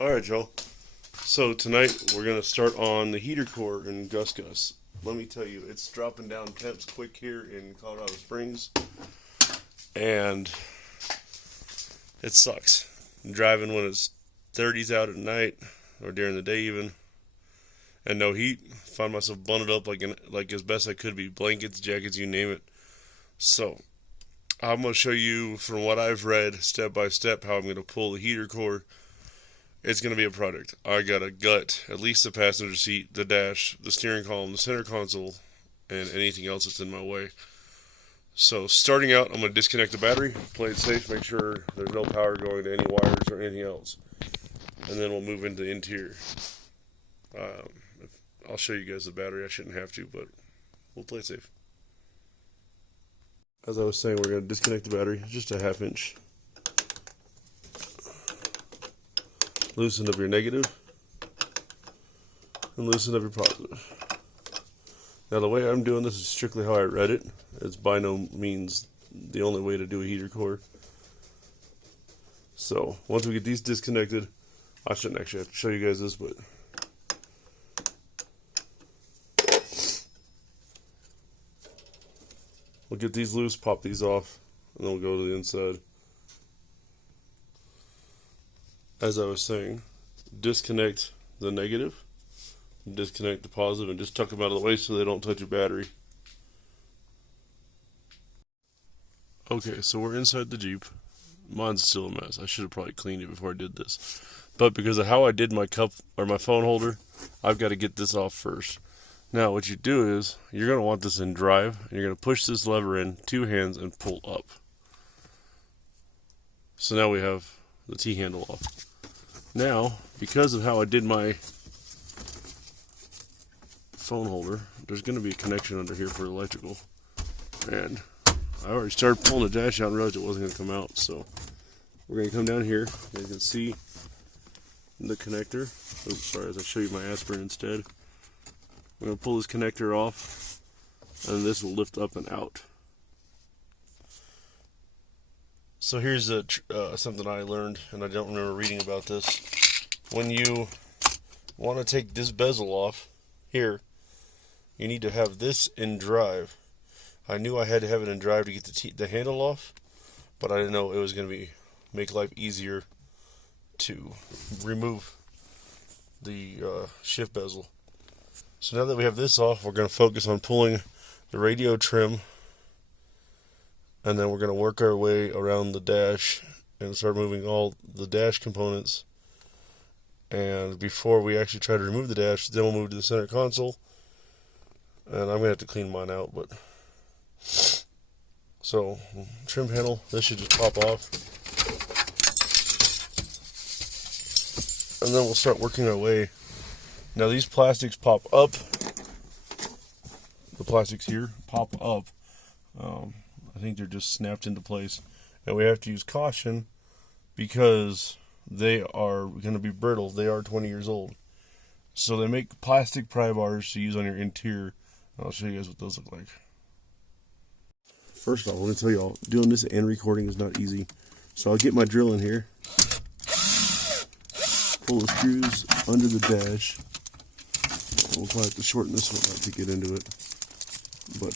Alright, Joe. So tonight we're going to start on the heater core in Gus Gus. Let me tell you, it's dropping down temps quick here in Colorado Springs, and it sucks. Driving when it's 30s out at night, or during the day even, and no heat. Find myself bundled up like as best I could be. Blankets, jackets, you name it. So, I'm going to show you from what I've read, step by step, how I'm going to pull the heater core. It's going to be a product. I got to gut at least the passenger seat, the dash, the steering column, the center console, and anything else that's in my way. So starting out, I'm going to disconnect the battery, play it safe, make sure there's no power going to any wires or anything else. And then we'll move into the interior. I'll show you guys the battery. I shouldn't have to, but we'll play it safe. As I was saying, we're going to disconnect the battery, just a ½ inch. Loosen up your negative and loosen up your positive. Now the way I'm doing this is strictly how I read it. It's by no means the only way to do a heater core. So once we get these disconnected, I shouldn't actually have to show you guys this, but we'll get these loose, pop these off, and then we'll go to the inside. As I was saying, disconnect the negative, disconnect the positive, and just tuck them out of the way so they don't touch your battery. Okay, so we're inside the Jeep. Mine's still a mess. I should have probably cleaned it before I did this. But because of how I did my cup or my phone holder, I've got to get this off first. Now what you do is, you're going to want this in drive, and you're going to push this lever in 2 hands and pull up. So now we have the T-handle off. Now, because of how I did my phone holder, there's going to be a connection under here for electrical. And I already started pulling the dash out and realized it wasn't going to come out. So we're going to come down here. You can see the connector. Oops, sorry, as I show you my aspirin instead. I'm going to pull this connector off, and this will lift up and out. So here's something I learned, and I don't remember reading about this. When you want to take this bezel off here, you need to have this in drive. I knew I had to have it in drive to get the handle off, but I didn't know it was going to make life easier to remove the shift bezel. So now that we have this off, we're going to focus on pulling the radio trim, and then we're going to work our way around the dash and start moving all the dash components. And before we actually try to remove the dash, then we'll move to the center console. And I'm going to have to clean mine out, but so trim panel, this should just pop off. And then we'll start working our way. Now these plastics pop up. The plastics here pop up. I think they're just snapped into place, and we have to use caution because they are going to be brittle. They are 20 years old, so they make plastic pry bars to use on your interior. I'll show you guys what those look like. First of all, let me tell you all, doing this and recording is not easy. So I'll get my drill in here, pull the screws under the dash. We'll probably have to shorten this one out to get into it, but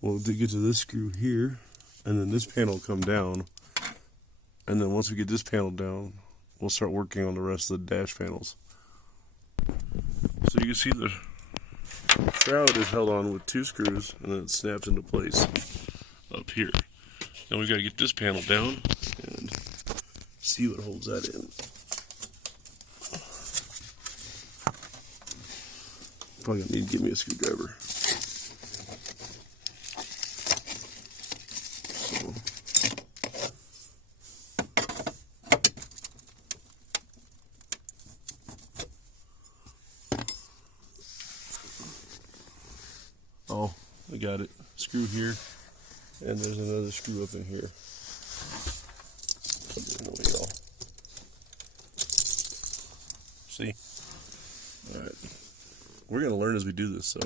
we'll get to this screw here, and then this panel will come down. And then once we get this panel down, we'll start working on the rest of the dash panels. So you can see the shroud is held on with 2 screws, and then it snaps into place up here. Then we've got to get this panel down and see what holds that in. Probably gonna need to give me a screwdriver. Oh, I got it. Screw here, and there's another screw up in here. There we go. See? Alright. We're going to learn as we do this, so.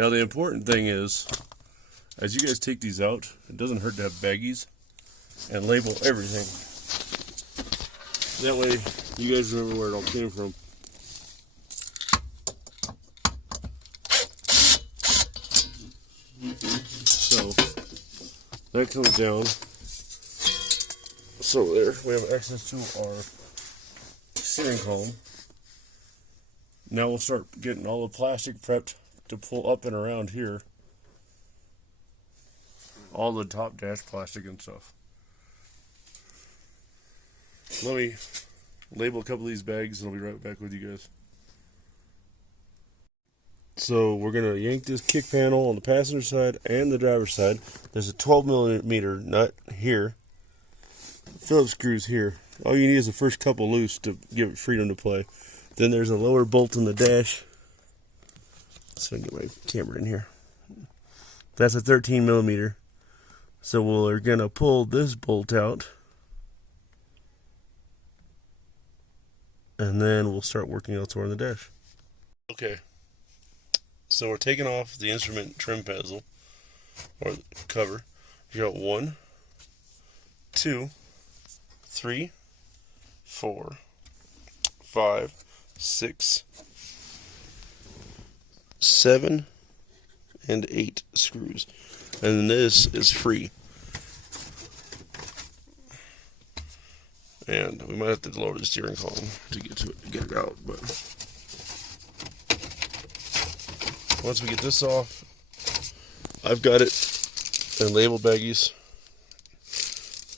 Now the important thing is, as you guys take these out, it doesn't hurt to have baggies and label everything. That way you guys remember where it all came from. So that comes down. So there we have access to our steering column. Now we'll start getting all the plastic prepped to pull up and around here. All the top dash plastic and stuff. Let me label a couple of these bags and I'll be right back with you guys. So we're going to yank this kick panel on the passenger side and the driver's side. There's a 12mm nut here. Phillips screws here. All you need is the first couple loose to give it freedom to play. Then there's a lower bolt in the dash. So I can get my camera in here. That's a 13mm. So we're going to pull this bolt out. And then we'll start working elsewhere on the dash. Okay. So we're taking off the instrument trim bezel, or the cover. You got 1, 2, 3, 4, 5, 6, 7, and 8 screws. And this is free. And we might have to lower the steering column to get it out, but once we get this off, I've got it in label baggies,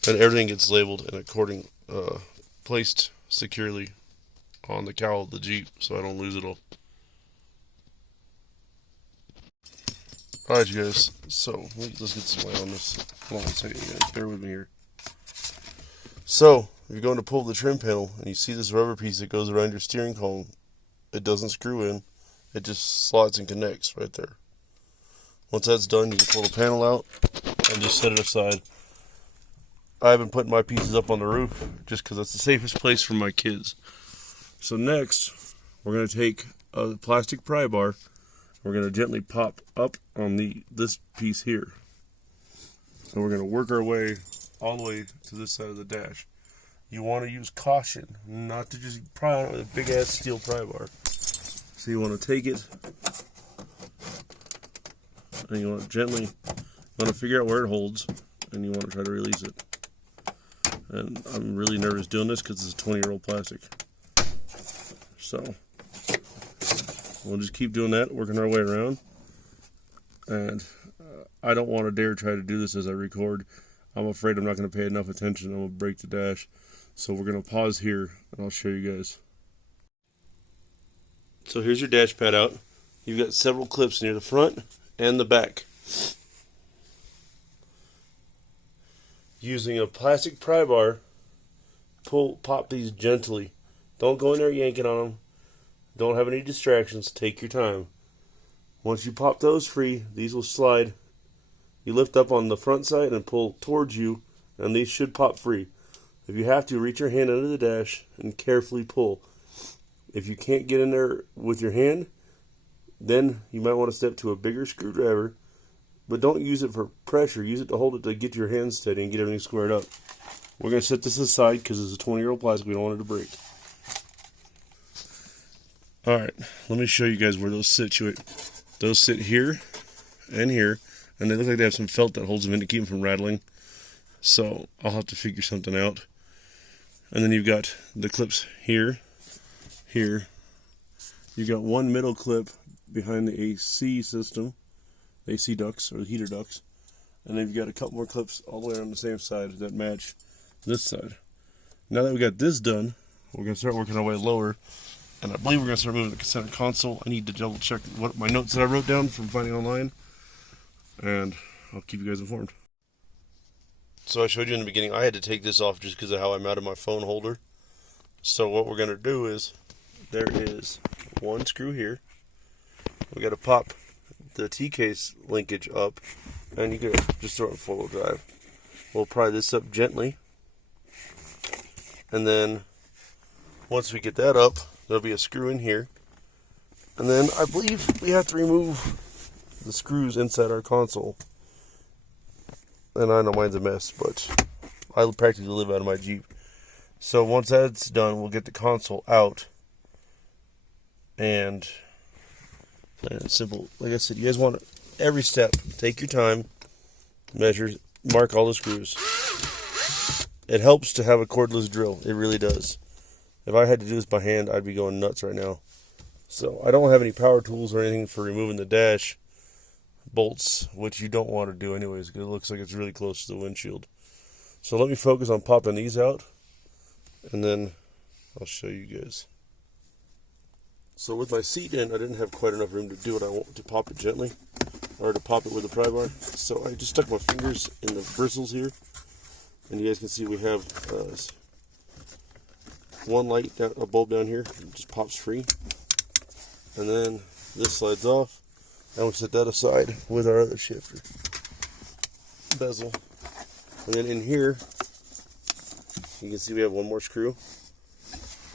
and everything gets labeled and placed securely on the cowl of the Jeep so I don't lose it all. Alright, you guys, so let's get some light on this. Hold on a second, you guys, bear with me here. So, if you're going to pull the trim panel and you see this rubber piece that goes around your steering column, it doesn't screw in, it just slots and connects right there. Once that's done, you can pull the panel out and just set it aside. I've been putting my pieces up on the roof just because that's the safest place for my kids. So next, we're going to take a plastic pry bar. We're going to gently pop up on this piece here. And we're going to work our way all the way to this side of the dash. You want to use caution, not to just pry on it with a big ass steel pry bar. So you want to take it, and you want to figure out where it holds, and you want to try to release it. And I'm really nervous doing this because it's a 20-year-old plastic. So we'll just keep doing that, working our way around. And I don't want to dare try to do this as I record. I'm afraid I'm not going to pay enough attention. I'm going to break the dash. So we're going to pause here, and I'll show you guys. So here's your dash pad out. You've got several clips near the front and the back. Using a plastic pry bar, pop these gently. Don't go in there yanking on them. Don't have any distractions. Take your time. Once you pop those free, these will slide. You lift up on the front side and pull towards you, and these should pop free. If you have to, reach your hand under the dash and carefully pull. If you can't get in there with your hand, then you might want to step to a bigger screwdriver, but don't use it for pressure. Use it to hold it to get your hand steady and get everything squared up. We're going to set this aside because it's a 20-year-old plastic. We don't want it to break. Alright, let me show you guys where those situate. Those sit here and here, and they look like they have some felt that holds them in to keep them from rattling. So I'll have to figure something out. And then you've got the clips here, here. You've got one middle clip behind the AC system, AC ducts or the heater ducts, and then you've got a couple more clips all the way on the same side that match this side. Now that we got this done, we're going to start working our way lower, and I believe we're going to start moving to the center console. I need to double check what my notes that I wrote down from finding online, and I'll keep you guys informed. So I showed you in the beginning, I had to take this off just because of how I mounted my phone holder. So what we're going to do is, there is one screw here. We got to pop the T-case linkage up, and you can just throw it in four-wheel drive. We'll pry this up gently, and then once we get that up, there'll be a screw in here, and then I believe we have to remove the screws inside our console. And I know mine's a mess, but I practically live out of my Jeep. So once that's done, we'll get the console out. And plain and simple. Like I said, you guys want every step. Take your time. Measure. Mark all the screws. It helps to have a cordless drill. It really does. If I had to do this by hand, I'd be going nuts right now. So I don't have any power tools or anything for removing the dash bolts, which you don't want to do anyways, because it looks like it's really close to the windshield. So let me focus on popping these out, and then I'll show you guys. So with my seat in, I didn't have quite enough room to do it. I want to pop it gently, or to pop it with a pry bar. So I just stuck my fingers in the bristles here, and you guys can see we have one light, a bulb down here, it just pops free. And then this slides off, and we'll set that aside with our other shifter bezel. And then in here, you can see we have one more screw.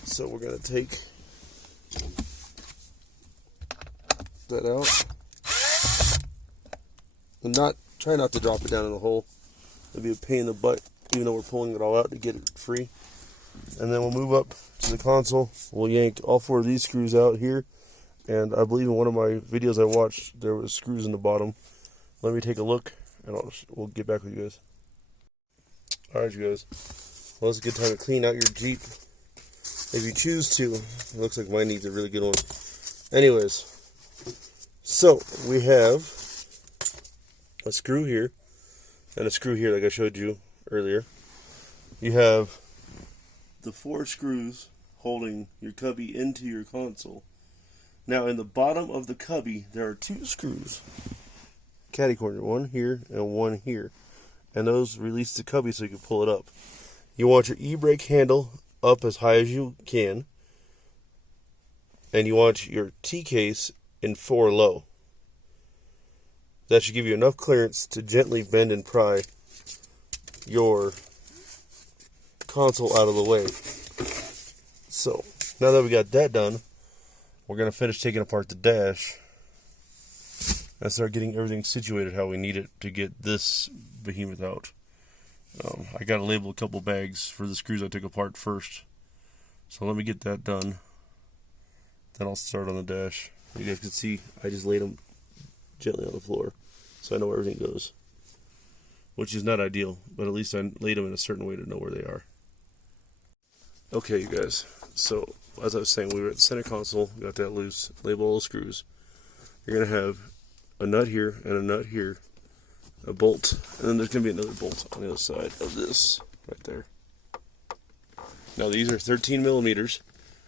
So we're going to take that out, and try not to drop it down in the hole. It'd be a pain in the butt, even though we're pulling it all out to get it free. And then we'll move up to the console. We'll yank all four of these screws out here. And I believe in one of my videos I watched, there was screws in the bottom. Let me take a look, and we'll get back with you guys. Alright, you guys. Well, it's a good time to clean out your Jeep. If you choose to. It looks like mine needs a really good one. Anyways. So, we have a screw here, and a screw here like I showed you earlier. You have the 4 screws holding your cubby into your console. Now in the bottom of the cubby there are 2 screws, catty corner, one here and one here, and those release the cubby so you can pull it up. You want your e-brake handle up as high as you can, and you want your T-case in 4 low. That should give you enough clearance to gently bend and pry your console out of the way. So now that we got that done, we're going to finish taking apart the dash and start getting everything situated how we need it to get this behemoth out. I got to label a couple bags for the screws I took apart first. So let me get that done. Then I'll start on the dash. You guys can see I just laid them gently on the floor so I know where everything goes. Which is not ideal, but at least I laid them in a certain way to know where they are. Okay, you guys. So, as I was saying, we were at the center console, got that loose, label all the screws. You're going to have a nut here and a nut here, a bolt, and then there's going to be another bolt on the other side of this, right there. Now these are 13 millimeters,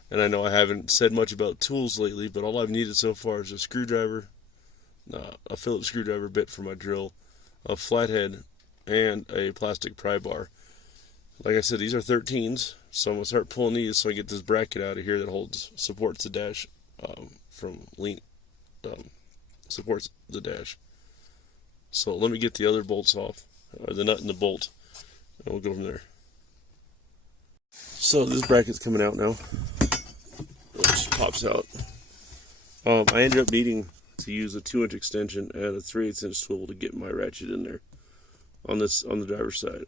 and I know I haven't said much about tools lately, but all I've needed so far is a screwdriver, a Phillips screwdriver bit for my drill, a flathead, and a plastic pry bar. Like I said, these are 13s, so I'm going to start pulling these so I get this bracket out of here that supports the dash supports the dash. So let me get the other bolts off, or the nut and the bolt, and we'll go from there. So this bracket's coming out now. It just pops out. I ended up needing to use a 2-inch extension and a 3/8-inch swivel to get my ratchet in there on the driver's side.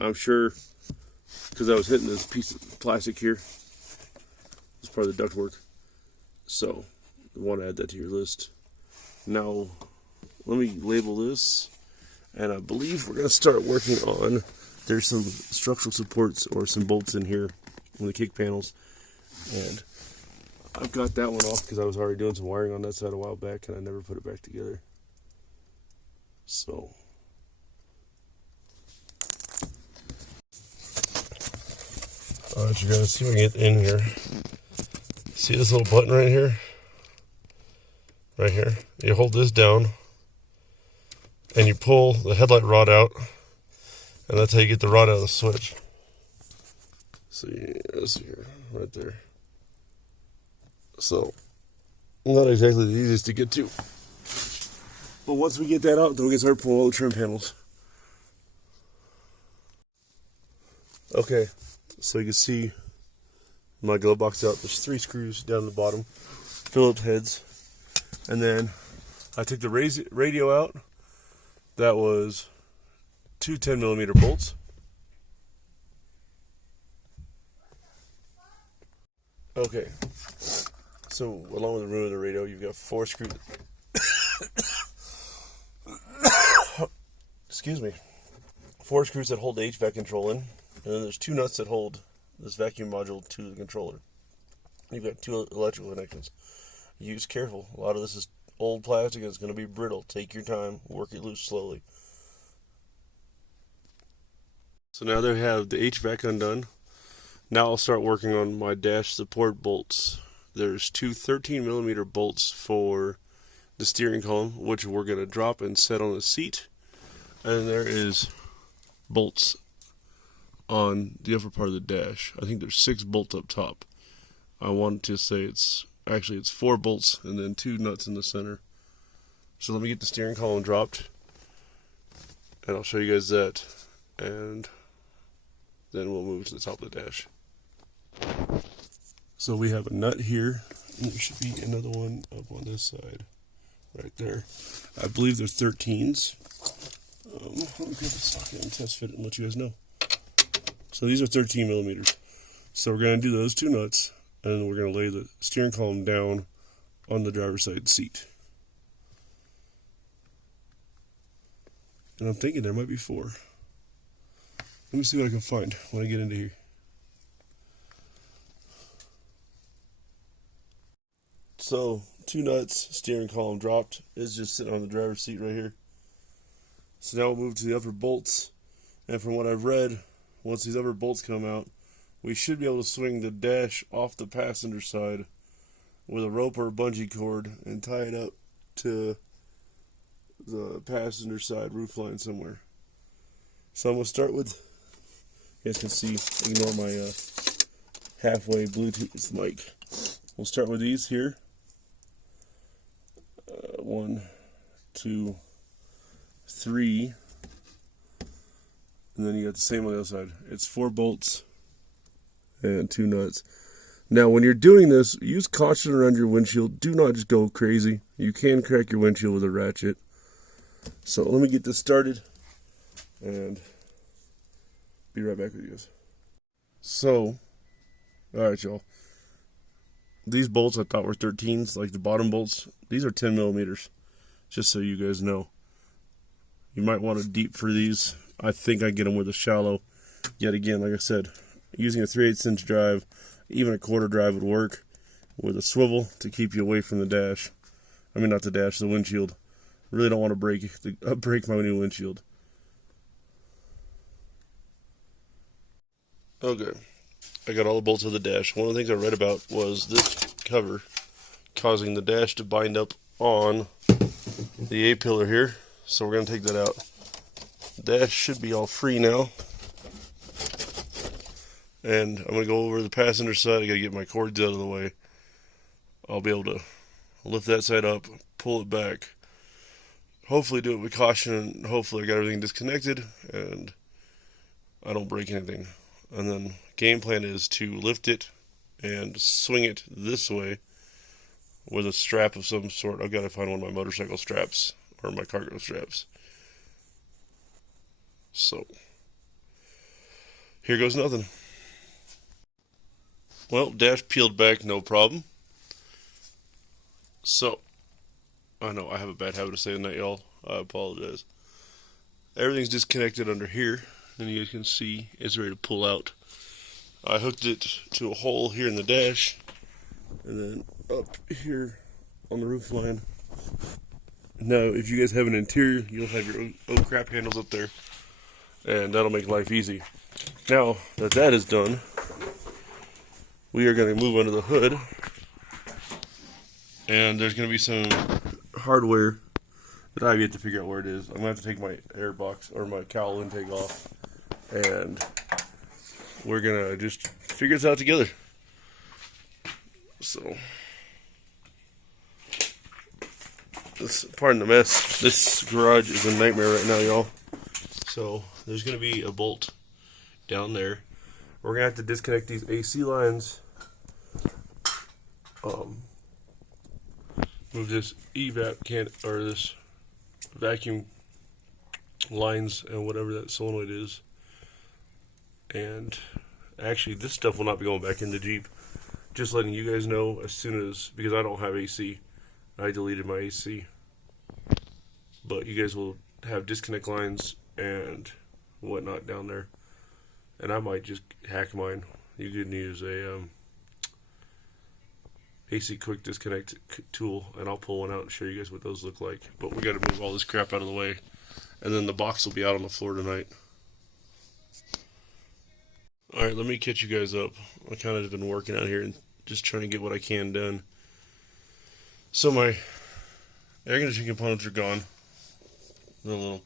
I'm sure, because I was hitting this piece of plastic here, it's part of the ductwork, so you want to add that to your list. Now, let me label this, and I believe we're going to start working on, there's some structural supports or some bolts in here on the kick panels, and I've got that one off because I was already doing some wiring on that side a while back, and I never put it back together. So alright, you guys, see if we can get in here. See this little button right here? Right here. You hold this down and you pull the headlight rod out, and that's how you get the rod out of the switch. See, this here, right there. So, not exactly the easiest to get to. But once we get that out, then we can start pulling all the trim panels. Okay. So you can see my glove box out. There's 3 screws down the bottom, Phillips heads, and then I took the radio out. That was 2 10mm bolts, Okay, so along with the room of the radio, you've got 4 screws. Excuse me. 4 screws that hold the HVAC control in, and then there's 2 nuts that hold this vacuum module to the controller. You've got 2 electrical connections. Use careful. A lot of this is old plastic and it's going to be brittle. Take your time. Work it loose slowly. So now that I have the HVAC undone, now I'll start working on my dash support bolts. There's 2 13mm bolts for the steering column, which we're going to drop and set on the seat. And there is bolts on the upper part of the dash. I think there's 6 bolts up top. I want to say it's 4 bolts and then 2 nuts in the center. So let me get the steering column dropped and I'll show you guys that, and then we'll move to the top of the dash. So we have a nut here, and there should be another one up on this side right there. I believe they're 13s. Let me grab a socket and test fit it and let you guys know. So these are 13mm. So we're going to do those 2 nuts, and then we're going to lay the steering column down on the driver's side seat. And I'm thinking there might be 4. Let me see what I can find when I get into here. So 2 nuts, steering column dropped. It's just sitting on the driver's seat right here. So now we'll move to the upper bolts. And from what I've read, once these upper bolts come out, we should be able to swing the dash off the passenger side with a rope or a bungee cord and tie it up to the passenger side roof line somewhere. So I'm going to start with, you guys can see, ignore my halfway Bluetooth mic. We'll start with these here. 1, 2, 3. And then you got the same on the other side. It's 4 bolts and 2 nuts. Now, when you're doing this, use caution around your windshield. Do not just go crazy. You can crack your windshield with a ratchet. So let me get this started and be right back with you guys. So, alright y'all. These bolts I thought were 13s, like the bottom bolts. These are 10mm, just so you guys know. You might want to deep for these. I think I get them with a shallow. Yet again, like I said, using a 3/8 inch drive, even a quarter drive would work with a swivel to keep you away from the dash. I mean, not the dash, the windshield. Really don't want to break my new windshield. Okay, I got all the bolts of the dash. One of the things I read about was this cover causing the dash to bind up on the A-pillar here. So we're going to take that out. The dash should be all free now. And I'm going to go over the passenger side. I got to get my cords out of the way. I'll be able to lift that side up, pull it back. Hopefully do it with caution, and hopefully I got everything disconnected and I don't break anything. And then game plan is to lift it and swing it this way with a strap of some sort. I've got to find one of my motorcycle straps or my cargo straps. So here goes nothing. Well, dash peeled back, no problem. So I know I have a bad habit of saying that, y'all. I apologize. Everything's disconnected under here, and you can see it's ready to pull out. I hooked it to a hole here in the dash, and then up here on the roof line. Now, if you guys have an interior, you'll have your oh crap handles up there, and that'll make life easy. Now that that is done, we are going to move under the hood, and there's going to be some hardware that I've yet to figure out where it is. I'm going to have to take my air box or my cowl intake off, and we're going to just figure this out together. So, pardon the mess. This garage is a nightmare right now, y'all. So, there's going to be a bolt down there. We're going to have to disconnect these AC lines. Move this evap can, or this vacuum lines and whatever that solenoid is. And actually, this stuff will not be going back in the Jeep. just letting you guys know as soon as, because I don't have AC. I deleted my AC. But you guys will have disconnect lines and whatnot down there. And I might just hack mine. You can use a AC quick disconnect tool, and I'll pull one out and show you guys what those look like. But we got to move all this crap out of the way, and then the box will be out on the floor tonight. Alright, let me catch you guys up. I kind of been working out here and just trying to get what I can done. So my air conditioning components are gone. The little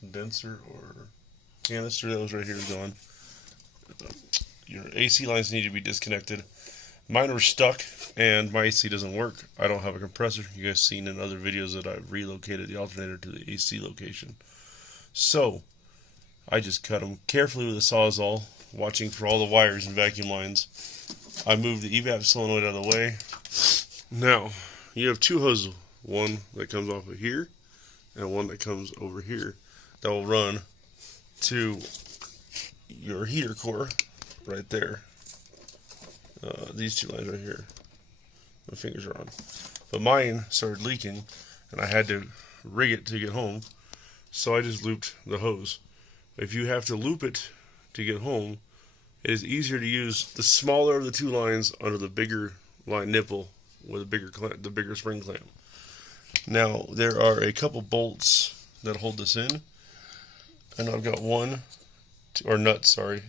condenser or canister that was right here is gone. Your AC lines need to be disconnected. Mine were stuck and my AC doesn't work. I don't have a compressor. You guys seen in other videos that I've relocated the alternator to the AC location. So I just cut them carefully with a Sawzall, watching for all the wires and vacuum lines. I moved the evap solenoid out of the way. Now, you have two hoses, one that comes off of here and one that comes over here that will run to your heater core right there. These two lines right here. My fingers are on. But mine started leaking and I had to rig it to get home, so I just looped the hose. If you have to loop it to get home, it is easier to use the smaller of the two lines under the bigger line nipple with the bigger spring clamp. Now there are a couple bolts that hold this in, and I've got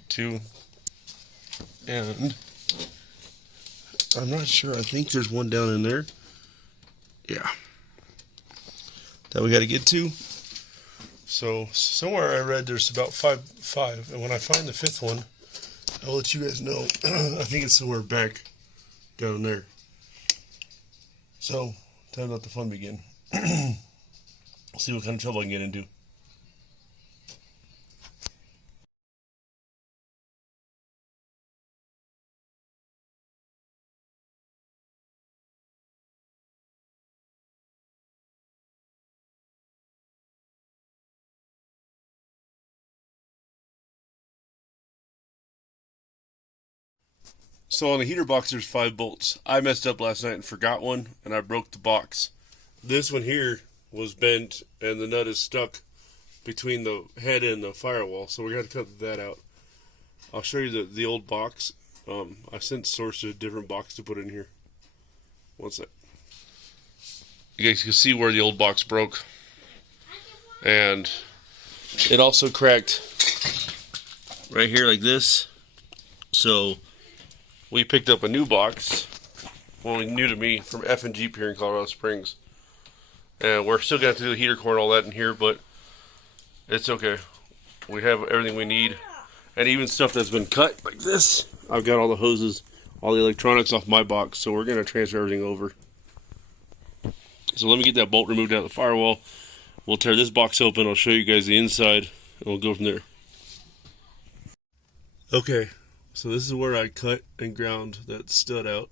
two, and I'm not sure. I think there's one down in there. Yeah, that we got to get to. So somewhere I read there's about five, and when I find the fifth one, I'll let you guys know. I think it's somewhere back down there. So time to let the fun begin. See what kind of trouble I can get into. So on the heater box there's 5 bolts. I messed up last night and forgot one, and I broke the box. This one here was bent and the nut is stuck between the head and the firewall, so we're going to cut that out. I'll show you the old box. I sent Source a different box to put in here. One sec. You guys can see where the old box broke. And it also cracked right here like this. So we picked up a new box, well, new to me, from F and Jeep here in Colorado Springs. And we're still going to have to do the heater core and all that in here, but it's okay. We have everything we need. And even stuff that's been cut, like this. I've got all the hoses, all the electronics off my box, so we're going to transfer everything over. So let me get that bolt removed out of the firewall. We'll tear this box open, I'll show you guys the inside, and we'll go from there. Okay, so this is where I cut and ground that stud out.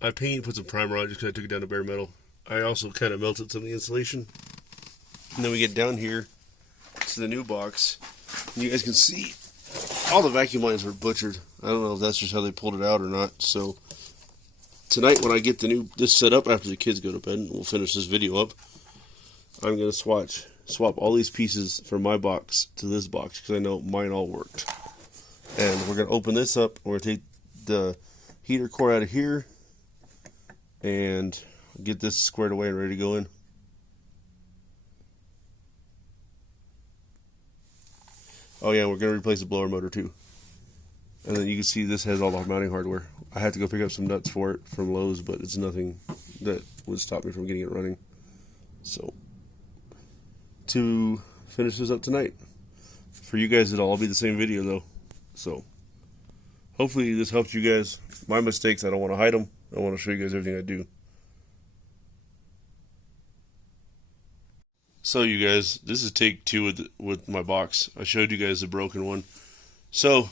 I painted, put some primer on it just because I took it down to bare metal. I also kind of melted some of the insulation. And then we get down here to the new box. And you guys can see all the vacuum lines were butchered. I don't know if that's just how they pulled it out or not. So tonight when I get this set up after the kids go to bed, and we'll finish this video up, I'm going to swap all these pieces from my box to this box because I know mine all worked. And we're going to open this up. We're going to take the heater core out of here and get this squared away and ready to go in. Oh yeah, we're going to replace the blower motor too. And then you can see this has all the mounting hardware. I had to go pick up some nuts for it from Lowe's, but it's nothing that would stop me from getting it running. So, to finish this up tonight. For you guys, it'll all be the same video though. So, hopefully this helps you guys. My mistakes, I don't want to hide them. I want to show you guys everything I do. So you guys, this is take 2 with my box. I showed you guys the broken one. So,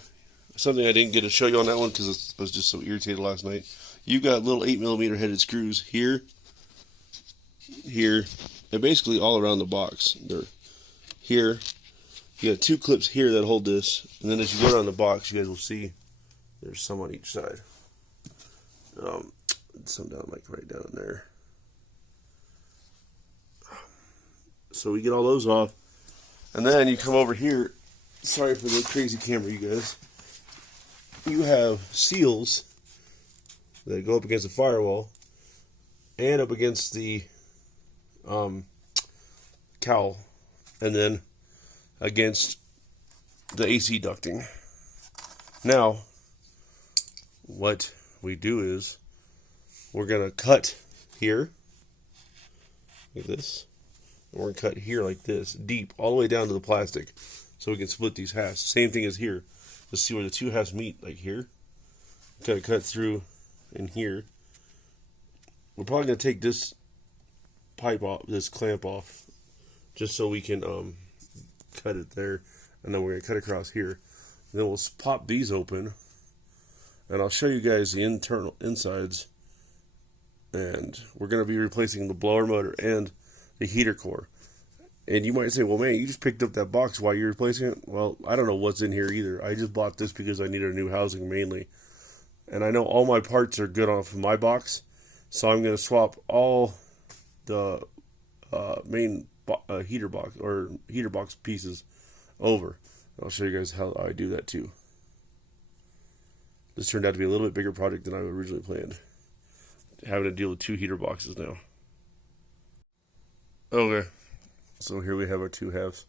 something I didn't get to show you on that one because I was just so irritated last night. You got little 8mm headed screws here, here, and basically all around the box. They're here, You got two clips here that hold this, and then as you go down the box, you guys will see there's some on each side. Some down like right down there. So we get all those off, and then you come over here. Sorry for the crazy camera, you guys. You have seals that go up against the firewall and up against the cowl, and then against the AC ducting. Now, what we do is we're going to cut here, like this, and we're going to cut here like this, deep, all the way down to the plastic, so we can split these halves. Same thing as here. Let's see where the two halves meet, like here. Got to cut through in here. We're probably going to take this pipe off, this clamp off, just so we can cut it there, and then we're going to cut across here. And then we'll pop these open, and I'll show you guys the internal insides, and we're going to be replacing the blower motor and the heater core. And you might say, well, man, you just picked up that box. Why are you replacing it? Well, I don't know what's in here either. I just bought this because I needed a new housing mainly. And I know all my parts are good off of my box, so I'm going to swap all the main heater box pieces over. I'll show you guys how I do that too. This turned out to be a little bit bigger project than I originally planned. Having to deal with two heater boxes now. Okay, so here we have our two halves.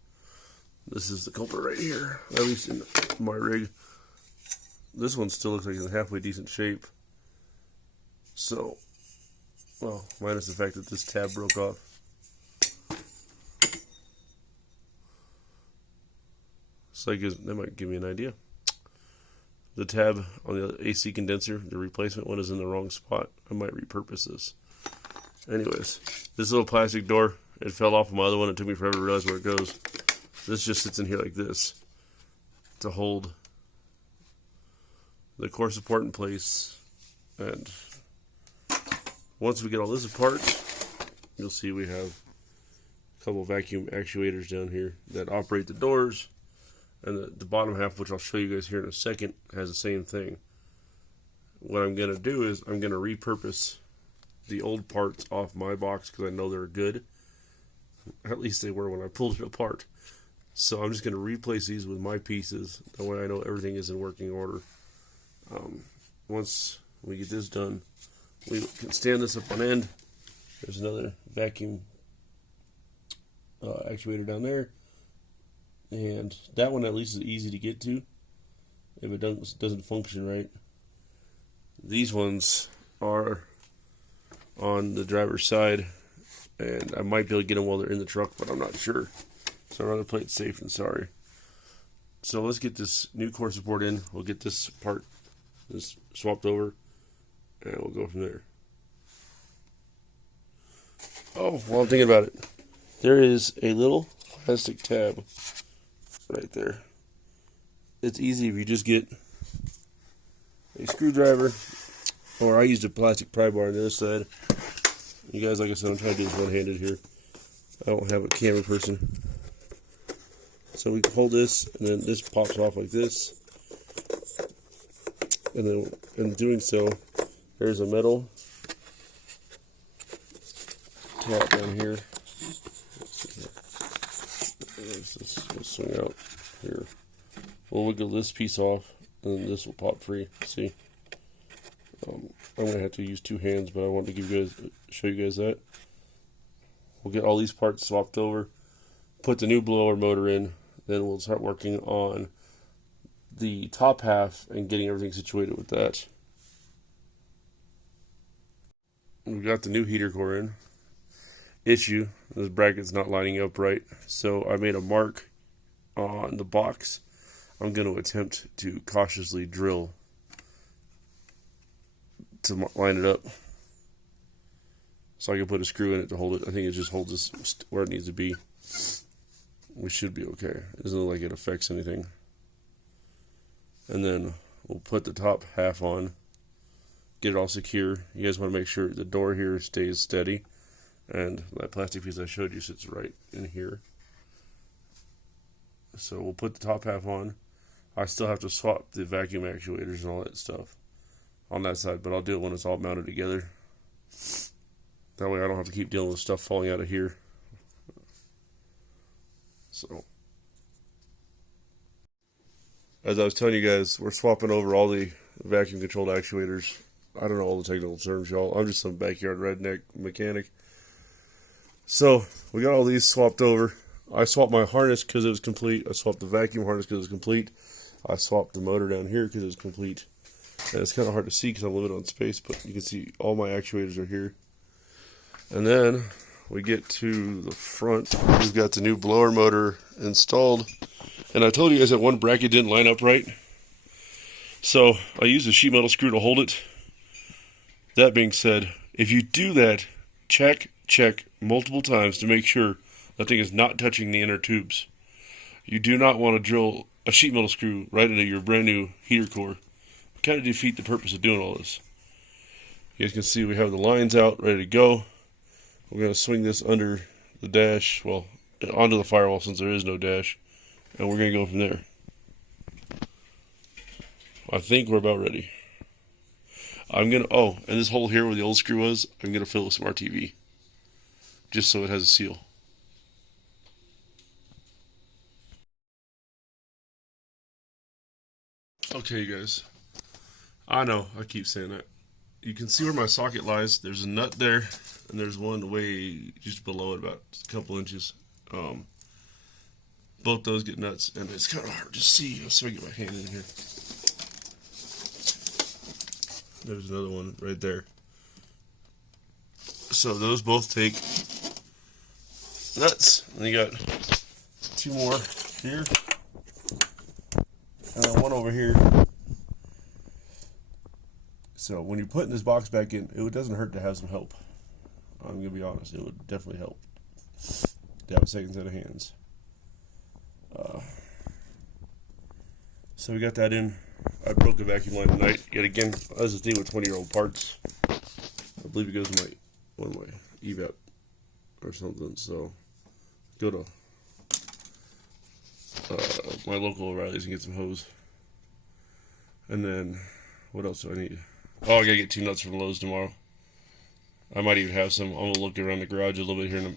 This is the culprit right here, at least in my rig. This one still looks like it's in halfway decent shape. So, well, minus the fact that this tab broke off. So that might give me an idea. The tab on the AC condenser, the replacement one, is in the wrong spot. I might repurpose this. Anyways, this little plastic door, it fell off of my other one. It took me forever to realize where it goes. This just sits in here like this to hold the core support in place. And once we get all this apart, you'll see we have a couple vacuum actuators down here that operate the doors. And the bottom half, which I'll show you guys here in a second, has the same thing. What I'm going to do is I'm going to repurpose the old parts off my box because I know they're good. At least they were when I pulled it apart. So I'm just going to replace these with my pieces. That way I know everything is in working order. Once we get this done, we can stand this up on end. There's another vacuum actuator down there. And that one at least is easy to get to if it doesn't function right. These ones are on the driver's side, and I might be able to get them while they're in the truck, but I'm not sure. So I'd rather play it safe than sorry. So let's get this new core support in. We'll get this part swapped over, and we'll go from there. Oh, while I'm thinking about it, there is a little plastic tab right there. It's easy if you just get a screwdriver, or I used a plastic pry bar on the other side. You guys, like I said, I'm trying to do this one-handed here. I don't have a camera person. So we hold this, and then this pops off like this. And then in doing so, there's a metal cap down here. Let's swing out here. We'll wiggle this piece off, and then this will pop free. See? I'm going to have to use two hands, but I wanted to show you guys that. We'll get all these parts swapped over, put the new blower motor in, then we'll start working on the top half and getting everything situated with that. We've got the new heater core in. Issue, this bracket's not lining up right, so I made a mark on the box. I'm going to attempt to cautiously drill to line it up so I can put a screw in it to hold it. I think it just holds this where it needs to be. We should be okay. It doesn't look like it affects anything. And then we'll put the top half on, get it all secure. You guys want to make sure the door here stays steady, and that plastic piece I showed you sits right in here. So we'll put the top half on. I still have to swap the vacuum actuators and all that stuff on that side, but I'll do it when it's all mounted together. That way I don't have to keep dealing with stuff falling out of here. So, as I was telling you guys, we're swapping over all the vacuum controlled actuators. I don't know all the technical terms, y'all. I'm just some backyard redneck mechanic. So, we got all these swapped over. I swapped my harness because it was complete. I swapped the vacuum harness because it was complete. I swapped the motor down here because it was complete. And it's kind of hard to see because I'm limited on space, but you can see all my actuators are here. And then we get to the front. We've got the new blower motor installed. And I told you guys that one bracket didn't line up right. So I used a sheet metal screw to hold it. That being said, if you do that, check multiple times to make sure that thing is not touching the inner tubes. You do not want to drill a sheet metal screw right into your brand new heater core. Kind of defeat the purpose of doing all this. You guys can see we have the lines out, ready to go. We're going to swing this under the dash, well, onto the firewall since there is no dash, and we're going to go from there. I think we're about ready. And this hole here where the old screw was, I'm going to fill with some RTV, just so it has a seal. Okay, you guys. I know, I keep saying that. You can see where my socket lies. There's a nut there, and there's one way just below it, about a couple inches. Both those get nuts, and it's kind of hard to see. Let's see if I get my hand in here. There's another one right there. So those both take nuts, and you got two more here, and then one over here. So when you're putting this box back in, it doesn't hurt to have some help. I'm going to be honest, it would definitely help to have a second set of hands. So we got that in. I broke the vacuum line tonight. Yet again, I was just dealing with 20-year-old parts. I believe it goes in one way, evap or something. So go to my local O'Reilly's and get some hose. And then, what else do I need? Oh, I gotta get 2 nuts from Lowe's tomorrow. I might even have some. I'm gonna look around the garage a little bit here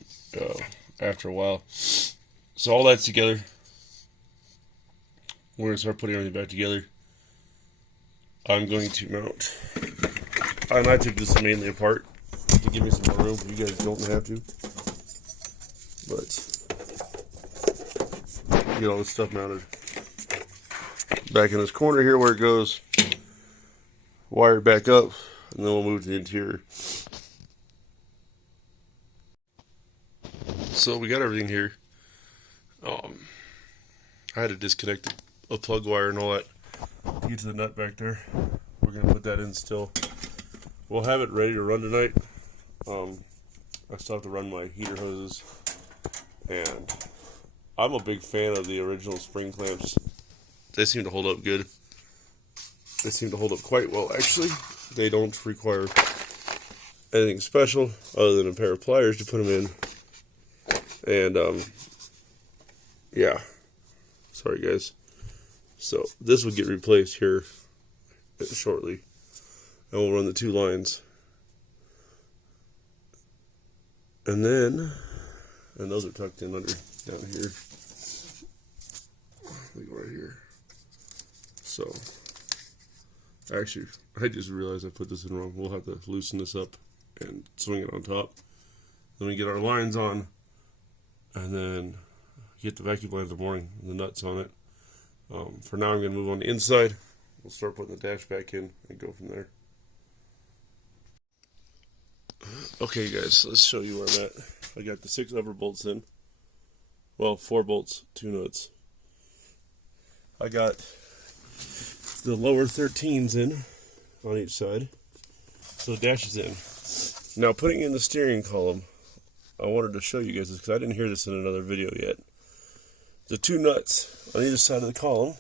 after a while. So all that's together. We're gonna start putting everything back together. I'm going to mount. And I took this mainly apart to give me some more room. You guys don't have to. But get all this stuff mounted. Back in this corner here where it goes. Wire it back up, and then we'll move to the interior. So we got everything here. I had to disconnect a plug wire and all that to get to the nut back there. We're going to put that in still. We'll have it ready to run tonight. I still have to run my heater hoses. And I'm a big fan of the original spring clamps. They seem to hold up good. They seem to hold up quite well, actually. They don't require anything special other than a pair of pliers to put them in. And, yeah. Sorry, guys. So, this will get replaced here shortly. And we'll run the 2 lines. And then, and those are tucked in under, down here. Like right here. So, actually, I just realized I put this in wrong. We'll have to loosen this up and swing it on top. Then we get our lines on, and then get the vacuum line in the morning, and the nuts on it. For now, I'm going to move on the inside. We'll start putting the dash back in and go from there. Okay, guys, let's show you where I'm at. I got the 6 upper bolts in. Well, 4 bolts, 2 nuts. I got the lower 13s in on each side, so the dash is in. Now, putting in the steering column, I wanted to show you guys this because I didn't hear this in another video yet. The 2 nuts on either side of the column,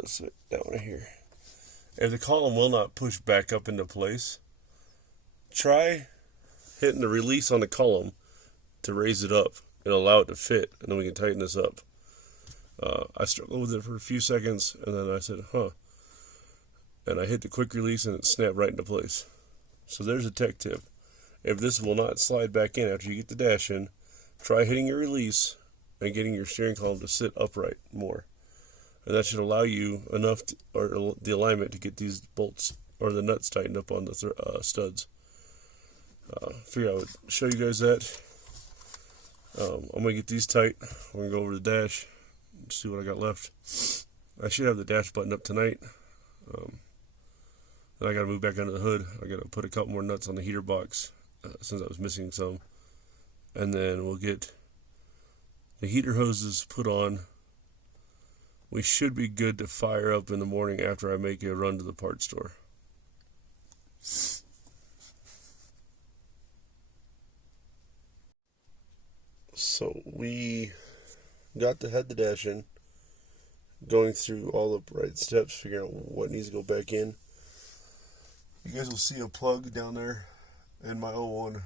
let's put that one here. If the column will not push back up into place, try hitting the release on the column to raise it up it'll allow it to fit, and then we can tighten this up. I struggled with it for a few seconds, and then I said, huh. And I hit the quick release, and it snapped right into place. So there's a tech tip. If this will not slide back in after you get the dash in, try hitting your release and getting your steering column to sit upright more. And that should allow you enough, or the alignment, to get these bolts or the nuts tightened up on the studs. Figured I would show you guys that. I'm going to get these tight. We're going to go over the dash and see what I got left. I should have the dash buttoned up tonight. Then I got to move back under the hood. I got to put a couple more nuts on the heater box since I was missing some. And then we'll get the heater hoses put on. We should be good to fire up in the morning after I make a run to the parts store. So we got to head the dash in, going through all the right steps, figuring out what needs to go back in. You guys will see a plug down there in my 01.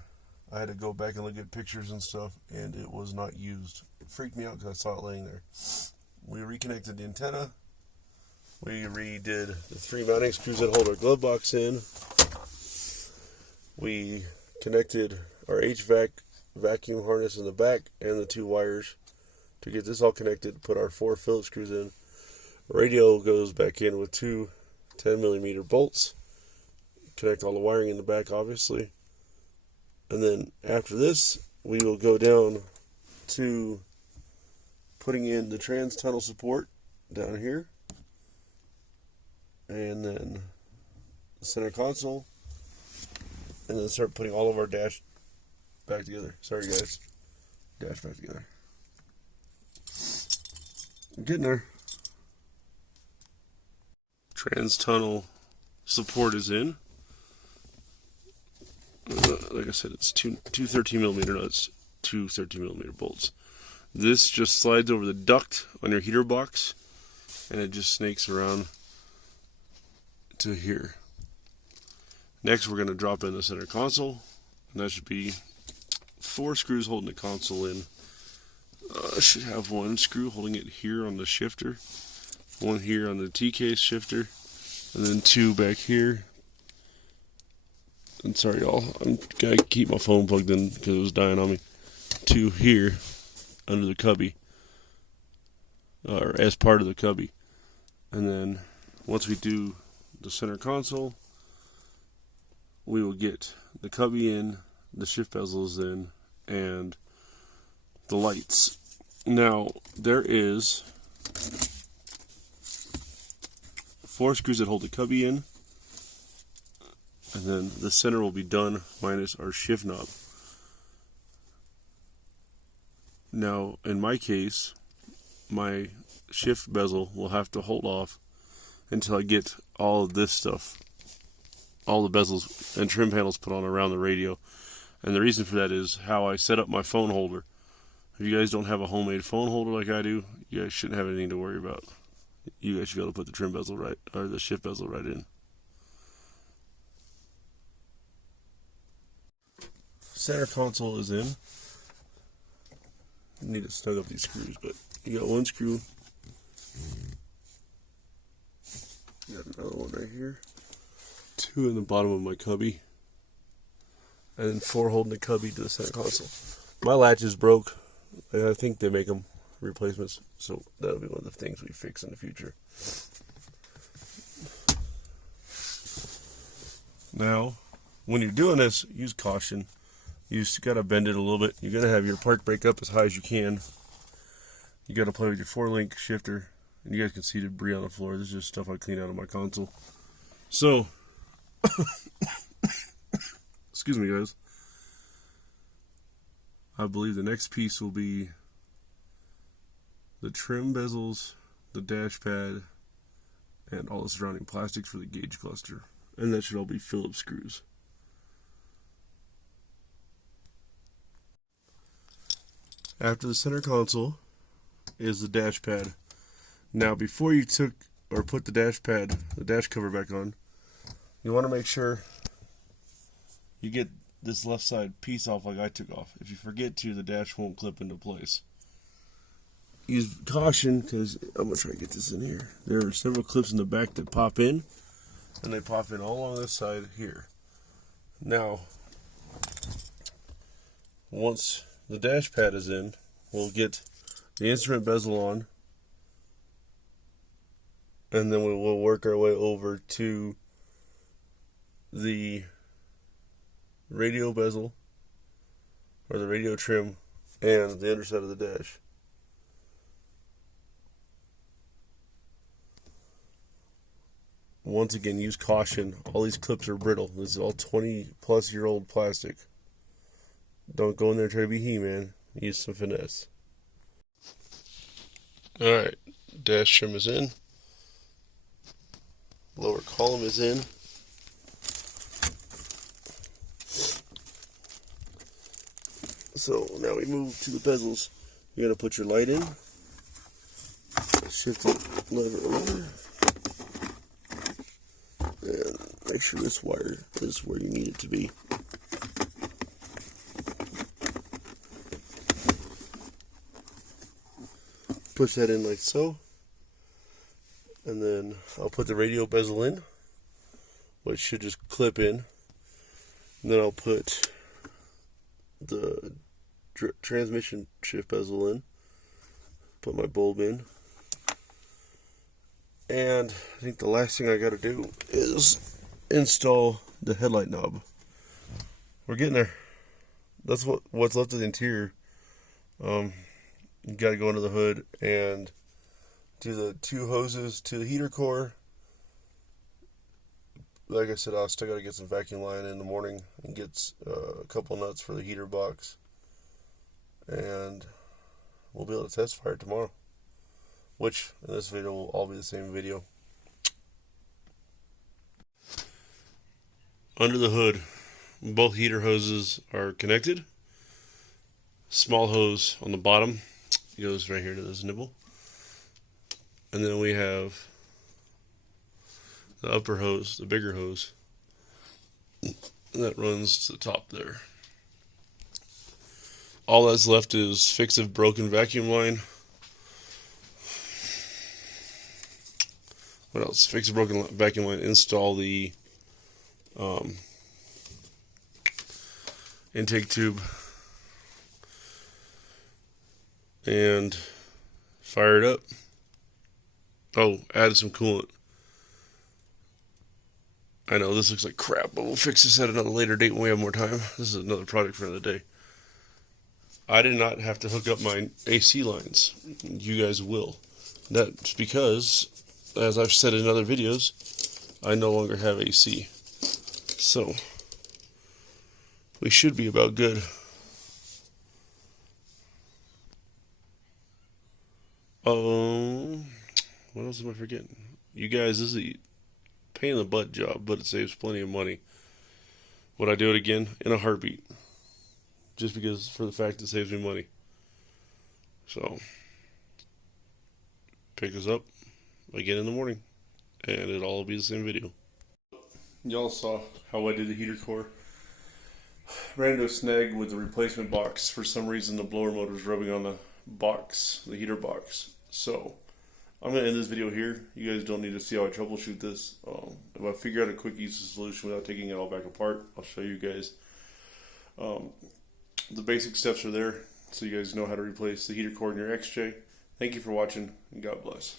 I had to go back and look at pictures and stuff, and it was not used. It freaked me out because I saw it laying there. We reconnected the antenna. We redid the 3 mounting screws that hold our glove box in. We connected our HVAC vacuum harness in the back and the 2 wires to get this all connected. Put our 4 Phillips screws in. Radio goes back in with 2 10mm bolts. Connect all the wiring in the back, obviously. And then after this, we will go down to putting in the trans tunnel support down here, and then the center console, and then start putting all of our dash back together. Sorry guys, dash back together. I'm getting there. Trans tunnel support is in. Like I said, it's two 13mm nuts, 2 13mm bolts. This just slides over the duct on your heater box, and it just snakes around to here. Next, we're going to drop in the center console, and that should be 4 screws holding the console in. I should have 1 screw holding it here on the shifter, 1 here on the T-case shifter, and then 2 back here. And sorry y'all, I'm going to keep my phone plugged in because it was dying on me. 2 here under the cubby, or as part of the cubby. And then once we do the center console, we will get the cubby in, the shift bezels in, and the lights. Now there is 4 screws that hold the cubby in, and then the center will be done minus our shift knob. Now, in my case, my shift bezel will have to hold off until I get all of this stuff, all the bezels and trim panels put on around the radio. And the reason for that is how I set up my phone holder. If you guys don't have a homemade phone holder like I do, you guys shouldn't have anything to worry about. You guys should be able to put the trim bezel right, or the shift bezel right in. Center console is in. Need to snug up these screws, but you got 1 screw. Got another one right here. 2 in the bottom of my cubby, and then 4 holding the cubby to the center console. My latch is broke. I think they make them replacements, so that'll be one of the things we fix in the future. Now, when you're doing this, use caution. You just gotta bend it a little bit. You gotta have your park brake up as high as you can. You gotta play with your 4-link shifter. And you guys can see debris on the floor. This is just stuff I cleaned out of my console. So, excuse me guys. I believe the next piece will be the trim bezels, the dash pad, and all the surrounding plastics for the gauge cluster. And that should all be Phillips screws. After the center console is the dash pad. Now, before you put the dash pad, the dash cover back on, you want to make sure you get this left side piece off like I took off. If you forget to, the dash won't clip into place. Use caution, because I'm going to try to get this in here. There are several clips in the back that pop in, and they pop in all along this side here. Now, once the dash pad is in, we'll get the instrument bezel on, and then we will work our way over to the radio bezel, or the radio trim, and the underside of the dash. Once again, use caution. All these clips are brittle. This is all 20-plus-year-old plastic. Don't go in there and try to be He-Man. Use some finesse. Alright, dash trim is in. Lower column is in. So now we move to the bezels. You're going to put your light in. Shift the lever over. And make sure this wire is where you need it to be. Push that in like so. And then I'll put the radio bezel in, which should just clip in. And then I'll put the transmission shift bezel in. Put my bulb in. And I think the last thing I got to do is install the headlight knob. We're getting there. That's what's left of the interior. You got to go under the hood and do the 2 hoses to the heater core. Like I said, I still got to get some vacuum line in the morning and get a couple nuts for the heater box. And we'll be able to test fire it tomorrow. Which, in this video, will all be the same video. Under the hood, both heater hoses are connected. Small hose on the bottom goes right here to this nipple. And then we have the upper hose, the bigger hose, that runs to the top there. All that's left is fix a broken vacuum line. What else? Fix a broken vacuum line, install the intake tube, and fire it up. Oh, add some coolant. I know this looks like crap, but we'll fix this at another later date when we have more time. This is another project for another day. I did not have to hook up my AC lines. You guys will. That's because, as I've said in other videos, I no longer have AC. So, we should be about good. What else am I forgetting? You guys, this is a pain in the butt job, but it saves plenty of money. Would I do it again? In a heartbeat. Just because, for the fact it saves me money. So, pick this up again in the morning, and it'll all be the same video. Y'all saw how I did the heater core. Ran into a snag with the replacement box. For some reason, the blower motor is rubbing on the box, the heater box. So, I'm going to end this video here. You guys don't need to see how I troubleshoot this. If I figure out a quick, easy solution without taking it all back apart, I'll show you guys. The basic steps are there, so you guys know how to replace the heater core in your XJ. Thank you for watching, and God bless.